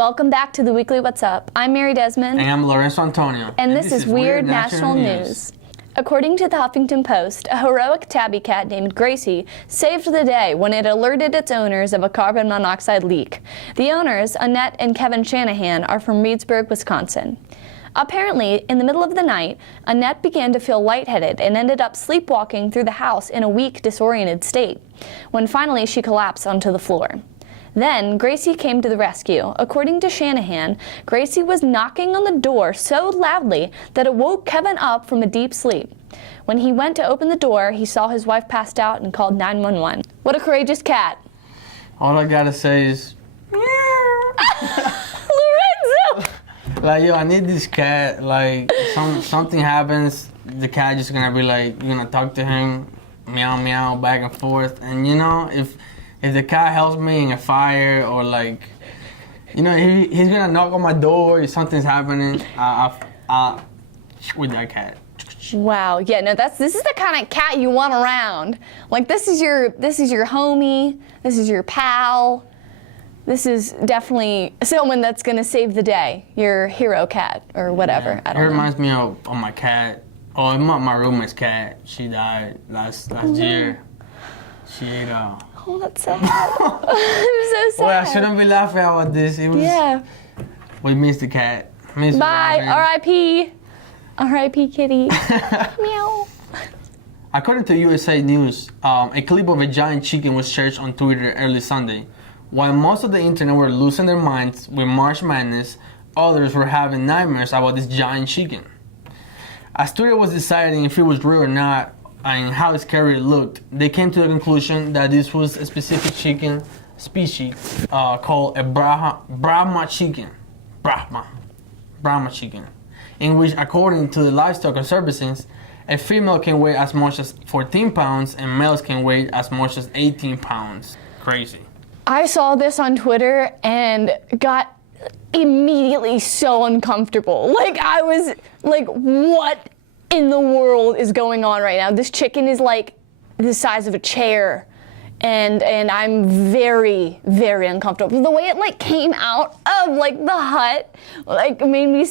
Welcome back to the Weekly What's Up. I'm Mary Desmond. And I'm Lorenzo Antonio. And this is Weird National News. According to the Huffington Post, a heroic tabby cat named Gracie saved the day when it alerted its owners of a carbon monoxide leak. The owners, Annette and Kevin Shanahan, are from Reedsburg, Wisconsin. Apparently, in the middle of the night, Annette began to feel lightheaded and ended up sleepwalking through the house in a weak, disoriented state, when finally she collapsed onto the floor. Then, Gracie came to the rescue. According to Shanahan, Gracie was knocking on the door so loudly that it woke Kevin up from a deep sleep. When he went to open the door, he saw his wife passed out and called 911. What a courageous cat. All I gotta say is, Lorenzo! like, yo, I need this cat. Like, something happens, the cat just gonna be like, you're gonna talk to him, meow, meow, back and forth. And, you know, if the cat helps me in a fire or, like, you know, he's gonna knock on my door if something's happening, with that cat. Wow, yeah, no, this is the kind of cat you want around. Like, this is your homie, this is your pal. This is definitely someone that's gonna save the day. Your hero cat or whatever. Yeah. I don't know. It reminds me of my cat. Oh, my roommate's cat. She died last year. She ate Oh, that's sad. I'm so sad. Well, I shouldn't be laughing about this. It was. Yeah. We missed the cat. Bye. R.I.P. R.I.P. Kitty. Meow. According to USA News, a clip of a giant chicken was shared on Twitter early Sunday. While most of the internet were losing their minds with March Madness, others were having nightmares about this giant chicken. As Twitter was deciding if it was real or not and how scary it looked, they came to the conclusion that this was a specific chicken species called a Brahma chicken. Brahma chicken. In which, according to the Livestock Conservancy, a female can weigh as much as 14 pounds and males can weigh as much as 18 pounds. Crazy. I saw this on Twitter and got immediately so uncomfortable. Like, I was like, what in the world is going on right now? This chicken is like the size of a chair. And I'm very, very uncomfortable. The way it like came out of like the hut, like made me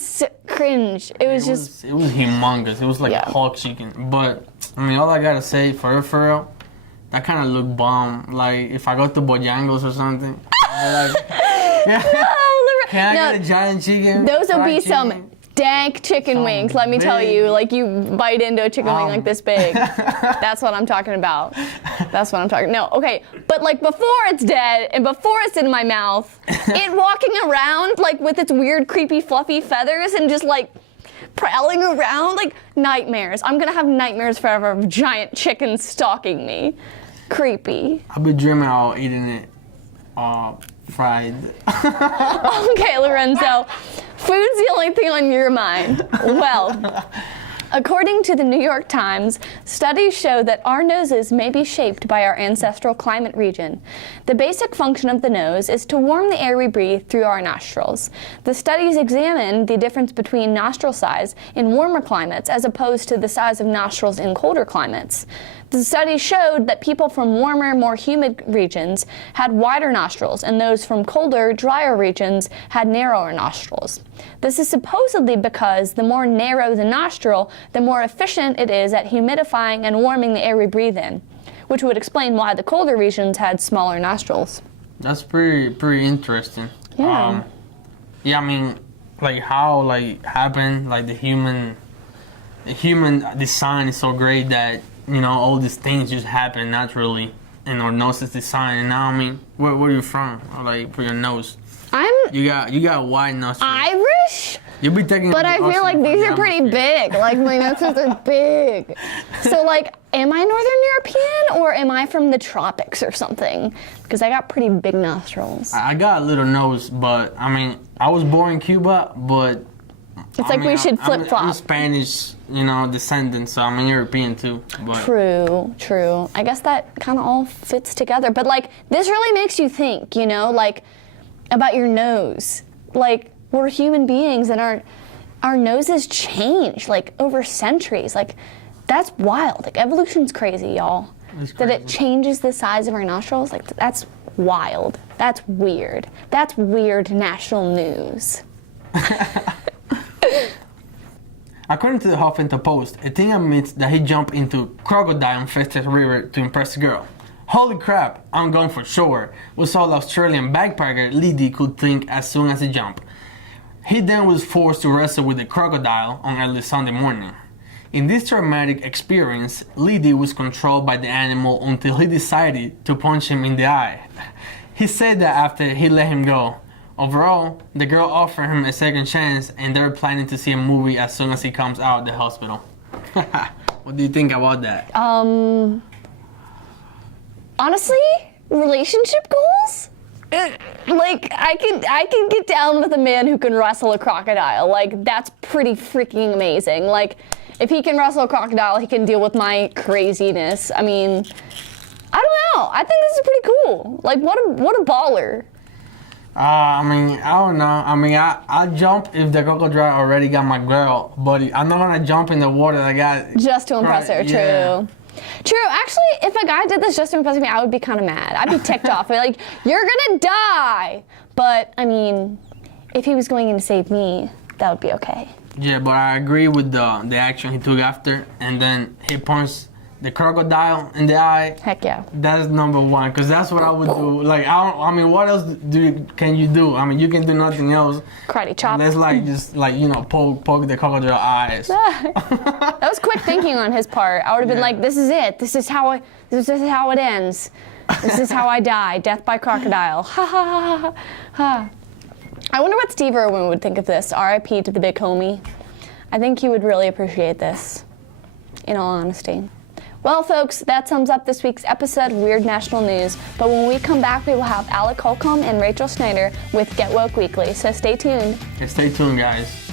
cringe. It was humongous. It was like a Hulk chicken. But I mean, all I gotta say, for real, that kind of looked bomb. Like if I go to Bojangles or something, like, can I get a giant chicken? Those would be some dank chicken wings, let me tell you. Like, you bite into a chicken wing like this big. That's what I'm talking about. No, okay. But, like, before it's dead and before it's in my mouth, it walking around, like, with its weird, creepy, fluffy feathers and just, like, prowling around, like, nightmares. I'm gonna have nightmares forever of giant chickens stalking me. Creepy. I'll be dreaming about eating it fried. Okay, Lorenzo. Food's the only thing on your mind. Well, according to the New York Times, studies show that our noses may be shaped by our ancestral climate region. The basic function of the nose is to warm the air we breathe through our nostrils. The studies examined the difference between nostril size in warmer climates as opposed to the size of nostrils in colder climates. The study showed that people from warmer, more humid regions had wider nostrils, and those from colder, drier regions had narrower nostrils. This is supposedly because the more narrow the nostril, the more efficient it is at humidifying and warming the air we breathe in, which would explain why the colder regions had smaller nostrils. That's pretty interesting. Yeah. I mean, like how happened, like the human design is so great that, you know, all these things just happen naturally in our noses design. And now, I mean, where are you from? Or like for your nose? You got wide nostrils. Irish? You'll be taking. But I feel like these are pretty big. Like my nostrils are big. So like, am I Northern European or am I from the tropics or something? Because I got pretty big nostrils. I got a little nose, but I mean, I was born in Cuba, but we should flip-flop. I'm Spanish, you know, descendant, so I'm European too. But. True. I guess that kind of all fits together. But like, this really makes you think, you know, like about your nose. Like, we're human beings and our noses change like over centuries. Like, that's wild. Like, evolution's crazy, y'all. It's crazy. That it changes the size of our nostrils. Like, that's wild. That's weird. That's weird national news. According to the Huffington Post, a teen admits that he jumped into crocodile-infested river to impress a girl. Holy crap, I'm going for sure, was all the Australian backpacker Liddy could think as soon as he jumped. He then was forced to wrestle with the crocodile on early Sunday morning. In this traumatic experience, Liddy was controlled by the animal until he decided to punch him in the eye. He said that after he let him go. Overall, the girl offered him a second chance and they're planning to see a movie as soon as he comes out of the hospital. What do you think about that? Honestly, relationship goals? Like, I can get down with a man who can wrestle a crocodile. Like, that's pretty freaking amazing. Like, if he can wrestle a crocodile, he can deal with my craziness. I mean, I don't know. I think this is pretty cool. Like, what a baller. I don't know. I'll jump if the crocodile already got my girl, but I'm not gonna jump in the water that got... Just to impress her, yeah. True, actually, if a guy did this just to impress me, I would be kind of mad. I'd be ticked off. I'd be like, you're gonna die! But, I mean, if he was going in to save me, that would be okay. Yeah, but I agree with the action he took after, and then he punched the crocodile in the eye. Heck yeah. That's number one, because that's what I would do. Like, what else can you do? You can do nothing else. Karate chop. Let's poke the crocodile eyes. That was quick thinking on his part. I would have been like, this is it. This is how it ends. This is how I die. Death by crocodile. Ha ha ha ha ha. I wonder what Steve Irwin would think of this. R.I.P. to the big homie. I think he would really appreciate this, in all honesty. Well, folks, that sums up this week's episode of Weird National News. But when we come back, we will have Alec Holcomb and Rachel Schneider with Get Woke Weekly. So stay tuned. Stay tuned, guys.